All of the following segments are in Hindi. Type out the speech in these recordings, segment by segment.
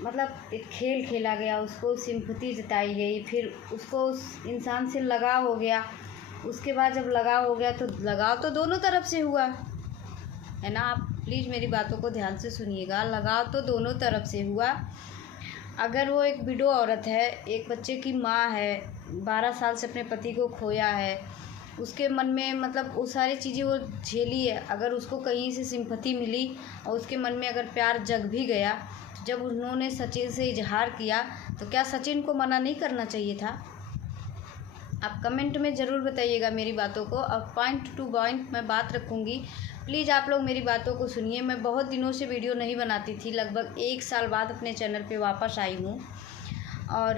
मतलब एक खेल खेला गया, उसको सिंपैथी जताई गई, फिर उसको उस इंसान से लगाव हो गया। उसके बाद जब लगाव हो गया तो लगाव तो दोनों तरफ से हुआ है ना। आप प्लीज़ मेरी बातों को ध्यान से सुनिएगा। लगाव तो दोनों तरफ से हुआ। अगर वो एक विडो औरत है, एक बच्चे की माँ है, 12 साल से अपने पति को खोया है, उसके मन में मतलब वो सारी चीज़ें वो झेली है। अगर उसको कहीं से सिंपैथी मिली और उसके मन में अगर प्यार जग भी गया, तो जब उन्होंने सचिन से इजहार किया तो क्या सचिन को मना नहीं करना चाहिए था? आप कमेंट में ज़रूर बताइएगा मेरी बातों को। अब पॉइंट टू पॉइंट मैं बात रखूँगी। प्लीज़ आप लोग मेरी बातों को सुनिए। मैं बहुत दिनों से वीडियो नहीं बनाती थी, लगभग 1 साल बाद अपने चैनल पे वापस आई हूँ। और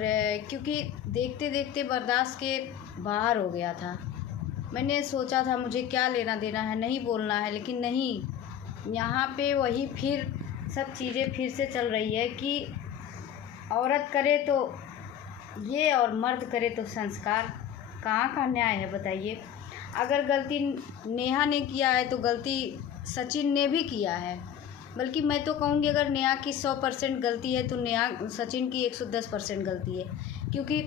क्योंकि देखते देखते बर्दाश्त के बाहर हो गया था। मैंने सोचा था मुझे क्या लेना देना है, नहीं बोलना है, लेकिन नहीं, यहाँ पे वही फिर सब चीज़ें फिर से चल रही है कि औरत करे तो ये और मर्द करे तो संस्कार। कहाँ का न्याय है बताइए? अगर गलती नेहा ने किया है तो गलती सचिन ने भी किया है। बल्कि मैं तो कहूँगी अगर नेहा की 100% गलती है तो नेहा सचिन की 110% गलती है। क्योंकि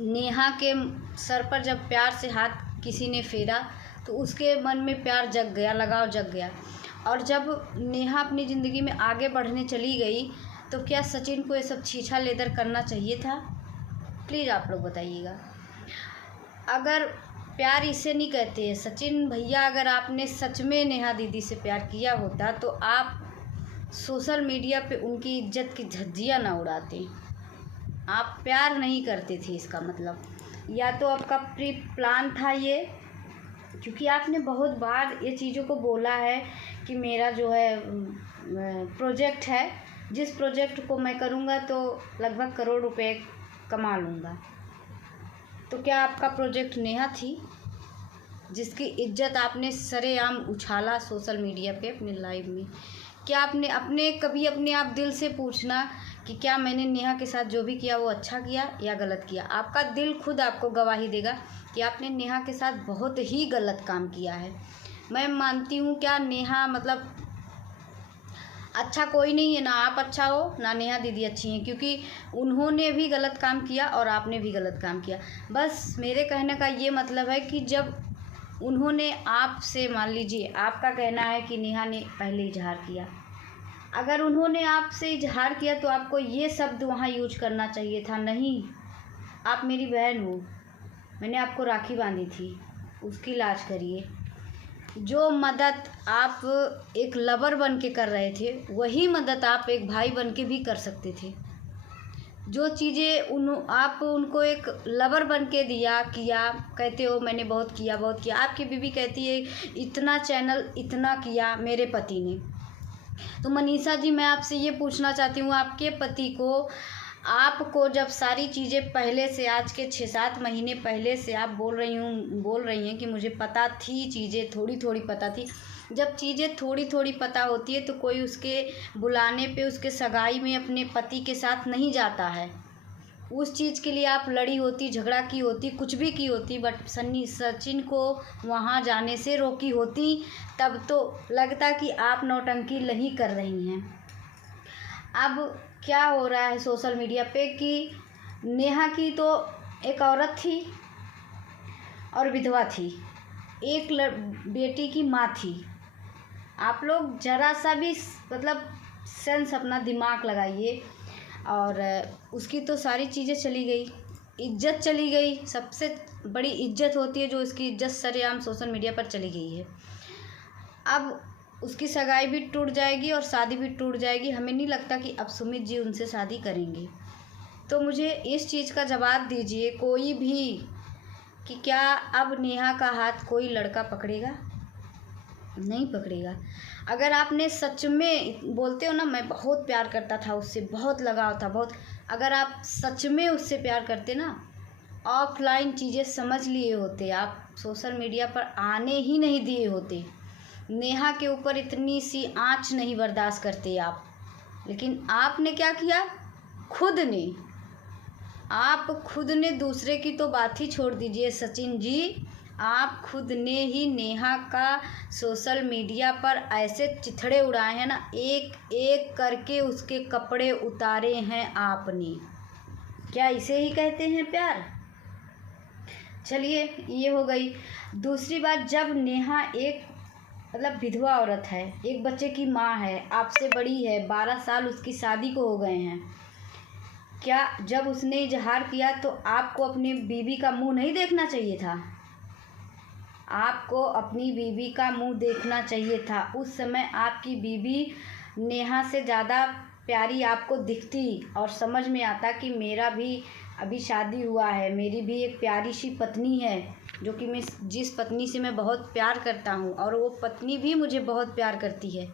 नेहा के सर पर जब प्यार से हाथ किसी ने फेरा तो उसके मन में प्यार जग गया, लगाव जग गया। और जब नेहा अपनी ज़िंदगी में आगे बढ़ने चली गई तो क्या सचिन को ये सब छीछा लेदर करना चाहिए था? प्लीज़ आप लोग बताइएगा। अगर प्यार इसे नहीं कहते हैं सचिन भैया, अगर आपने सच में नेहा दीदी से प्यार किया होता तो आप सोशल मीडिया पे उनकी इज्जत की धज्जियाँ ना उड़ाते। आप प्यार नहीं करते थे, इसका मतलब या तो आपका प्री प्लान था ये। क्योंकि आपने बहुत बार ये चीज़ों को बोला है कि मेरा जो है प्रोजेक्ट है, जिस प्रोजेक्ट को मैं करूँगा तो लगभग करोड़ रुपए कमा लूँगा। तो क्या आपका प्रोजेक्ट नेहा थी, जिसकी इज्जत आपने सरेआम उछाला सोशल मीडिया पे अपने लाइव में? क्या आपने कभी अपने आप दिल से पूछना कि क्या मैंने नेहा के साथ जो भी किया वो अच्छा किया या गलत किया? आपका दिल खुद आपको गवाही देगा कि आपने नेहा के साथ बहुत ही गलत काम किया है। मैं मानती हूँ क्या नेहा मतलब अच्छा कोई नहीं है, ना आप अच्छा हो ना नेहा दीदी अच्छी हैं, क्योंकि उन्होंने भी गलत काम किया और आपने भी गलत काम किया। बस मेरे कहने का ये मतलब है कि जब उन्होंने आपसे, मान लीजिए आपका कहना है कि नेहा ने पहले इजहार किया, अगर उन्होंने आपसे इजहार किया तो आपको ये शब्द वहाँ यूज करना चाहिए था, नहीं आप मेरी बहन हो, मैंने आपको राखी बांधी थी, उसकी लाज करिए। जो मदद आप एक लवर बन के कर रहे थे वही मदद आप एक भाई बन के भी कर सकते थे। जो चीज़ें आप उनको एक लवर बन के किया, कहते हो मैंने बहुत किया बहुत किया। आपकी बीवी कहती है इतना चैनल इतना किया मेरे पति ने। तो मनीषा जी, मैं आपसे ये पूछना चाहती हूँ, आपके पति को, आपको जब सारी चीज़ें पहले से, आज के 6-7 महीने पहले से आप बोल रही हैं कि मुझे पता थी, चीज़ें थोड़ी थोड़ी पता थी। जब चीज़ें थोड़ी थोड़ी पता होती है तो कोई उसके बुलाने पे, उसके सगाई में अपने पति के साथ नहीं जाता है। उस चीज़ के लिए आप लड़ी होती, झगड़ा की होती, कुछ भी की होती, बट सचिन को वहाँ जाने से रोकी होती, तब तो लगता कि आप नौटंकी नहीं कर रही हैं। अब क्या हो रहा है सोशल मीडिया पे कि नेहा की तो एक औरत थी और विधवा थी, एक बेटी की माँ थी। आप लोग ज़रा सा भी मतलब सेंस, अपना दिमाग लगाइए। और उसकी तो सारी चीज़ें चली गई, इज्जत चली गई। सबसे बड़ी इज्जत होती है जो उसकी इज्जत सरेआम सोशल मीडिया पर चली गई है। अब उसकी सगाई भी टूट जाएगी और शादी भी टूट जाएगी। हमें नहीं लगता कि अब सुमित जी उनसे शादी करेंगे। तो मुझे इस चीज़ का जवाब दीजिए कोई भी कि क्या अब नेहा का हाथ कोई लड़का पकड़ेगा? नहीं पकड़ेगा। अगर आपने सच में, बोलते हो ना मैं बहुत प्यार करता था उससे, बहुत लगाव था बहुत, अगर आप सच में उससे प्यार करते ना, ऑफलाइन चीज़ें समझ लिए होते, आप सोशल मीडिया पर आने ही नहीं दिए होते। नेहा के ऊपर इतनी सी आँच नहीं बर्दाश्त करते आप। लेकिन आपने क्या किया? आप खुद ने दूसरे की तो बात ही छोड़ दीजिए सचिन जी, आप खुद ने ही नेहा का सोशल मीडिया पर ऐसे चिथड़े उड़ाए हैं ना, एक एक करके उसके कपड़े उतारे हैं आपने। क्या इसे ही कहते हैं प्यार? चलिए ये हो गई। दूसरी बात, जब नेहा एक मतलब विधवा औरत है, एक बच्चे की माँ है, आपसे बड़ी है, 12 साल उसकी शादी को हो गए हैं, क्या जब उसने इजहार किया तो आपको अपनी बीवी का मुंह नहीं देखना चाहिए था? आपको अपनी बीवी का मुंह देखना चाहिए था। उस समय आपकी बीवी नेहा से ज़्यादा प्यारी आपको दिखती और समझ में आता कि मेरा भी अभी शादी हुआ है, मेरी भी एक प्यारी सी पत्नी है, जो कि मैं जिस पत्नी से मैं बहुत प्यार करता हूँ और वो पत्नी भी मुझे बहुत प्यार करती है।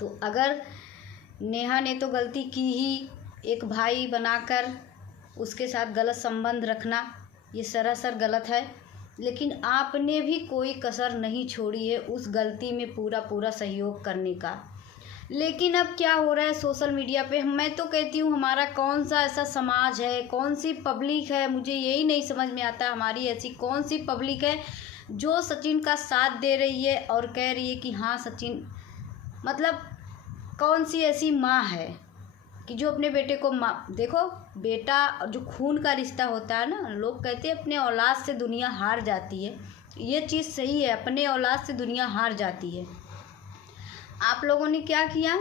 तो अगर नेहा ने तो गलती की ही, एक भाई बनाकर उसके साथ गलत संबंध रखना ये सरासर गलत है, लेकिन आपने भी कोई कसर नहीं छोड़ी है उस गलती में पूरा सहयोग करने का। लेकिन अब क्या हो रहा है सोशल मीडिया पे, मैं तो कहती हूँ हमारा कौन सा ऐसा समाज है, कौन सी पब्लिक है, मुझे यही नहीं समझ में आता हमारी ऐसी कौन सी पब्लिक है जो सचिन का साथ दे रही है और कह रही है कि हाँ सचिन, मतलब कौन सी ऐसी माँ है कि जो अपने बेटे को माँ, देखो बेटा जो खून का रिश्ता होता है ना, लोग कहते हैं अपने औलाद से दुनिया हार जाती है, ये चीज़ सही है, अपने औलाद से दुनिया हार जाती है। आप लोगों ने क्या किया,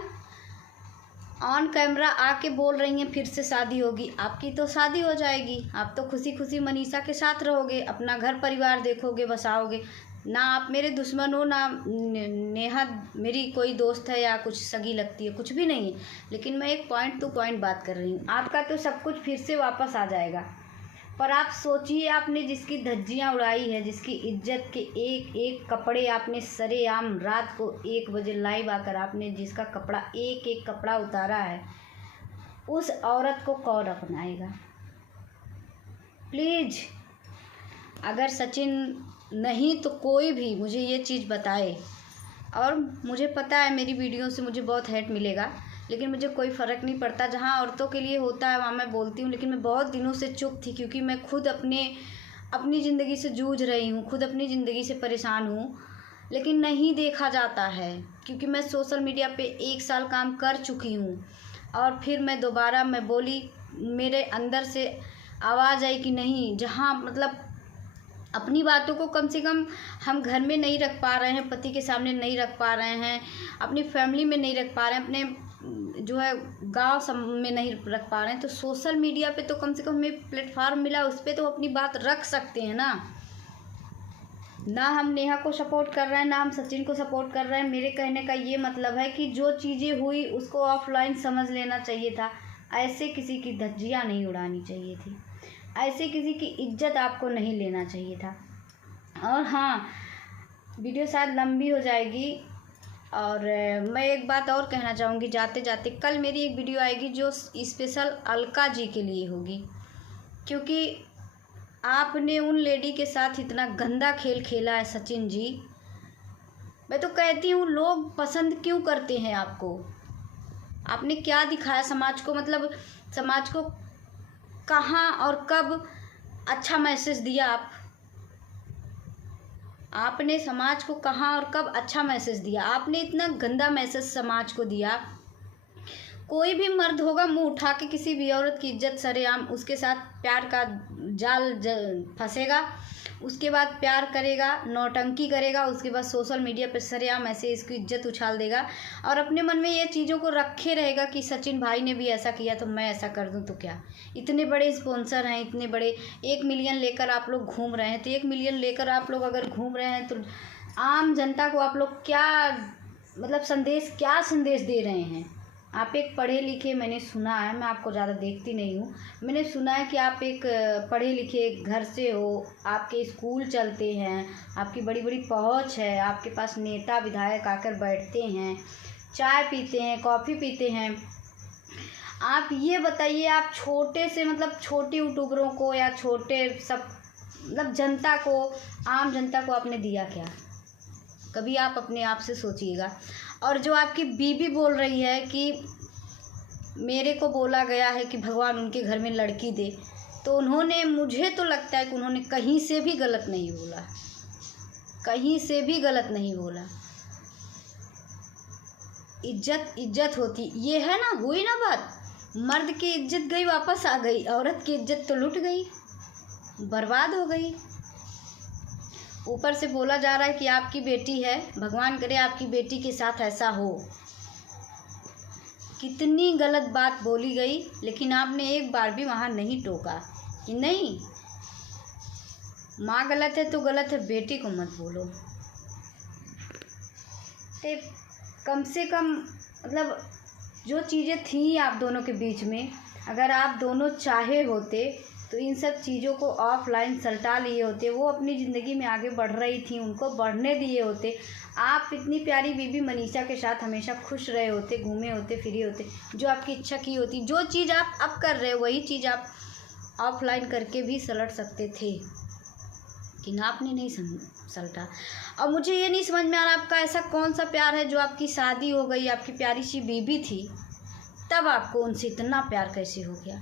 ऑन कैमरा आके बोल रही हैं फिर से शादी होगी, आपकी तो शादी हो जाएगी, आप तो खुशी खुशी मनीषा के साथ रहोगे, अपना घर परिवार देखोगे, बसाओगे ना। आप मेरे दुश्मन हो ना, नेहा मेरी कोई दोस्त है या कुछ सगी लगती है, कुछ भी नहीं है, लेकिन मैं एक पॉइंट टू पॉइंट बात कर रही हूँ। आपका तो सब कुछ फिर से वापस आ जाएगा, पर आप सोचिए आपने जिसकी धज्जियाँ उड़ाई है, जिसकी इज्जत के एक एक कपड़े आपने सरेआम रात को 1 बजे लाइव आकर आपने जिसका कपड़ा एक एक कपड़ा उतारा है, उस औरत को कौन अपनाएगा? प्लीज़, अगर सचिन नहीं तो कोई भी मुझे ये चीज़ बताए। और मुझे पता है मेरी वीडियो से मुझे बहुत हेट मिलेगा, लेकिन मुझे कोई फ़र्क नहीं पड़ता, जहाँ औरतों के लिए होता है वहाँ मैं बोलती हूँ। लेकिन मैं बहुत दिनों से चुप थी क्योंकि मैं खुद अपनी ज़िंदगी से जूझ रही हूँ, खुद अपनी ज़िंदगी से परेशान हूँ, लेकिन नहीं देखा जाता है क्योंकि मैं सोशल मीडिया पे 1 साल काम कर चुकी हूँ। और फिर मैं दोबारा मैं बोली, मेरे अंदर से आवाज़ आई कि नहीं, जहाँ मतलब अपनी बातों को कम से कम हम घर में नहीं रख पा रहे हैं, पति के सामने नहीं रख पा रहे हैं, अपनी फैमिली में नहीं रख पा रहे हैं, अपने जो है गांव सब में नहीं रख पा रहे हैं, तो सोशल मीडिया पे तो कम से कम हमें प्लेटफॉर्म मिला, उस पर तो अपनी बात रख सकते हैं ना। ना हम नेहा को सपोर्ट कर रहे हैं, ना हम सचिन को सपोर्ट कर रहे हैं। मेरे कहने का ये मतलब है कि जो चीज़ें हुई उसको ऑफलाइन समझ लेना चाहिए था, ऐसे किसी की धज्जियाँ नहीं उड़ानी चाहिए थी, ऐसे किसी की इज्जत आपको नहीं लेना चाहिए था। और हाँ, वीडियो शायद लंबी हो जाएगी, और मैं एक बात और कहना चाहूँगी जाते जाते, कल मेरी एक वीडियो आएगी जो स्पेशल अलका जी के लिए होगी, क्योंकि आपने उन लेडी के साथ इतना गंदा खेल खेला है सचिन जी। मैं तो कहती हूँ लोग पसंद क्यों करते हैं आपको? आपने क्या दिखाया समाज को, मतलब समाज को कहाँ और कब अच्छा मैसेज दिया? आपने समाज को कहाँ और कब अच्छा मैसेज दिया? आपने इतना गंदा मैसेज समाज को दिया। कोई भी मर्द होगा मुंह उठा के किसी भी औरत की इज्जत सरेआम उसके साथ प्यार का जाल फंसेगा, उसके बाद प्यार करेगा, नौटंकी करेगा, उसके बाद सोशल मीडिया पे सरेआम ऐसे इसकी इज्जत उछाल देगा और अपने मन में ये चीज़ों को रखे रहेगा कि सचिन भाई ने भी ऐसा किया तो मैं ऐसा कर दूं तो क्या। इतने बड़े स्पॉन्सर हैं, इतने बड़े 1 मिलियन लेकर आप लोग घूम रहे हैं, तो 1 मिलियन लेकर आप लोग अगर घूम रहे हैं तो आम जनता को आप लोग क्या मतलब क्या संदेश दे रहे हैं? आप एक पढ़े लिखे, मैंने सुना है, मैं आपको ज़्यादा देखती नहीं हूँ, मैंने सुना है कि आप एक पढ़े लिखे घर से हो, आपके स्कूल चलते हैं, आपकी बड़ी बड़ी पहुँच है, आपके पास नेता विधायक आकर बैठते हैं, चाय पीते हैं, कॉफ़ी पीते हैं। आप ये बताइए, आप छोटे से मतलब छोटे यूट्यूबरों को या छोटे सब मतलब जनता को, आम जनता को आपने दिया क्या? कभी आप अपने आप से सोचिएगा। और जो आपकी बीबी बोल रही है कि मेरे को बोला गया है कि भगवान उनके घर में लड़की दे, तो उन्होंने, मुझे तो लगता है कि उन्होंने कहीं से भी गलत नहीं बोला, कहीं से भी गलत नहीं बोला। इज्जत इज्जत होती, ये है ना, हुई ना बात, मर्द की इज्जत गई वापस आ गई, औरत की इज्जत तो लुट गई, बर्बाद हो गई। ऊपर से बोला जा रहा है कि आपकी बेटी है, भगवान करे आपकी बेटी के साथ ऐसा हो। कितनी गलत बात बोली गई, लेकिन आपने एक बार भी वहाँ नहीं टोका कि नहीं, माँ गलत है तो गलत है, बेटी को मत बोलो। ते कम से कम मतलब जो चीज़ें थी आप दोनों के बीच में, अगर आप दोनों चाहे होते तो इन सब चीज़ों को ऑफलाइन सलटा लिए होते, वो अपनी ज़िंदगी में आगे बढ़ रही थी, उनको बढ़ने दिए होते। आप इतनी प्यारी बीबी मनीषा के साथ हमेशा खुश रहे होते, घूमे होते, फिरे होते, जो आपकी इच्छा की होती। जो चीज़ आप अब कर रहे हो वही चीज़ आप ऑफलाइन करके भी सलट सकते थे, लेकिन आपने नहीं सलटा। और मुझे ये नहीं समझ में आ रहा आपका ऐसा कौन सा प्यार है जो आपकी शादी हो गई, आपकी प्यारी सी बीबी थी, तब आपको उनसे इतना प्यार कैसे हो गया?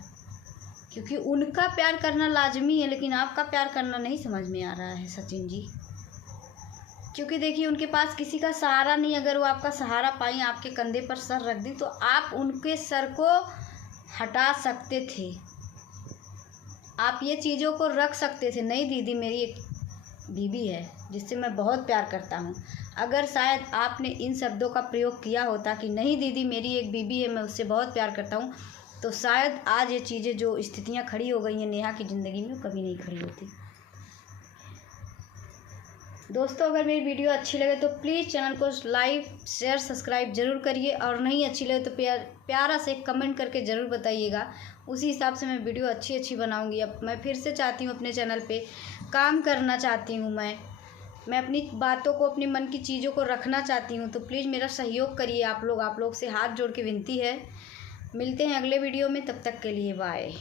क्योंकि उनका प्यार करना लाजमी है, लेकिन आपका प्यार करना नहीं समझ में आ रहा है सचिन जी। क्योंकि देखिए उनके पास किसी का सहारा नहीं, अगर वो आपका सहारा पाई, आपके कंधे पर सर रख दी, तो आप उनके सर को हटा सकते थे, आप ये चीज़ों को रख सकते थे। नहीं दीदी मेरी एक बीबी है जिससे मैं बहुत प्यार करता हूँ। अगर शायद आपने इन शब्दों का प्रयोग किया होता कि नहीं दीदी मेरी एक बीबी है, मैं उससे बहुत प्यार करता हूँ, तो शायद आज ये चीज़ें जो स्थितियाँ खड़ी हो गई हैं नेहा की ज़िंदगी में, कभी नहीं खड़ी होती। दोस्तों अगर मेरी वीडियो अच्छी लगे तो प्लीज़ चैनल को लाइक शेयर सब्सक्राइब ज़रूर करिए, और नहीं अच्छी लगे तो प्यारा से कमेंट करके ज़रूर बताइएगा, उसी हिसाब से मैं वीडियो अच्छी बनाऊंगी। अब मैं फिर से चाहती हूँ अपने चैनल पे काम करना चाहती हूँ, मैं अपनी बातों को, अपनी मन की चीज़ों को रखना चाहती हूँ, तो प्लीज़ मेरा सहयोग करिए आप लोग से हाथ जोड़ के विनती है। मिलते हैं अगले वीडियो में, तब तक के लिए बाय।